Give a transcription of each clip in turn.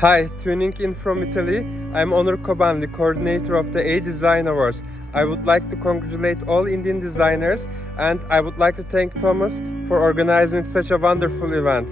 Hi, tuning in from Italy. I'm Onur Koban, the coordinator of the Design Awards. I would like to congratulate all Indian designers, and I would like to thank Thomas for organizing such a wonderful event.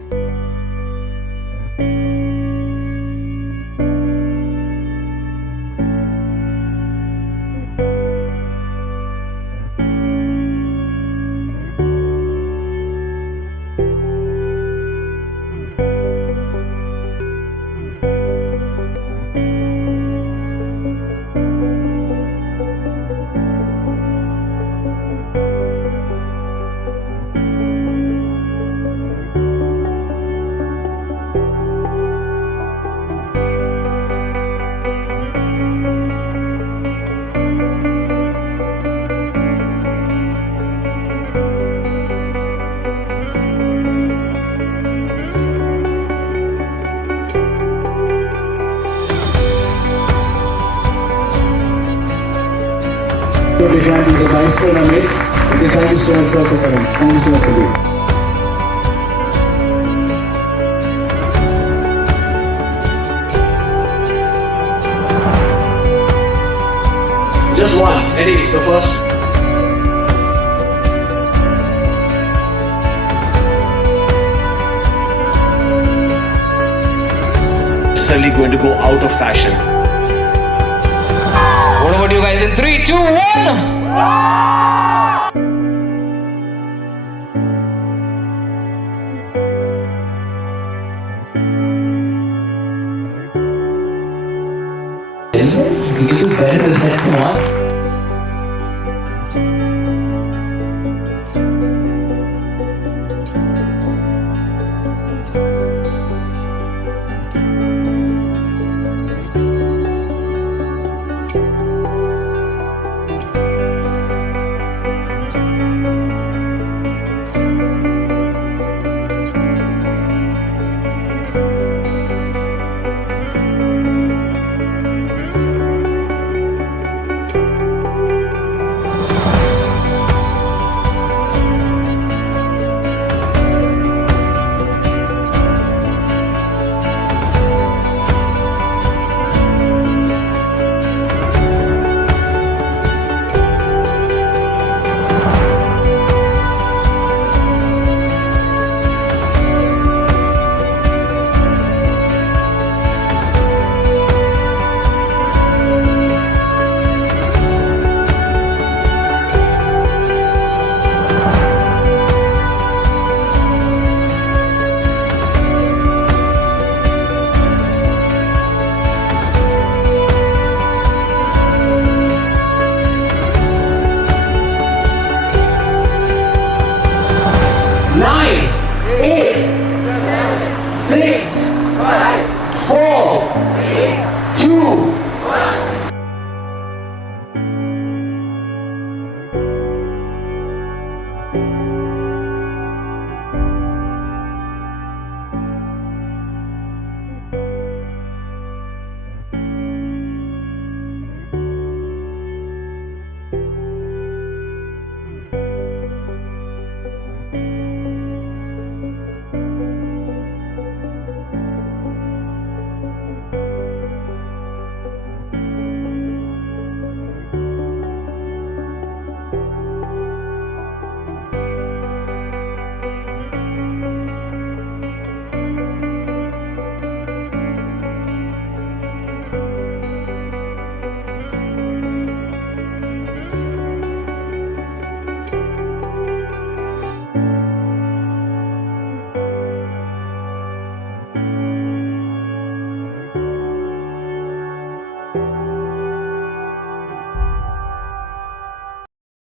Your design is a nice pyramids. Okay, thank you so much for coming. Thank you so much for being. Just one. Eddie, the first. Necessarily going to go out of fashion. What about you guys in 3, 2, 1?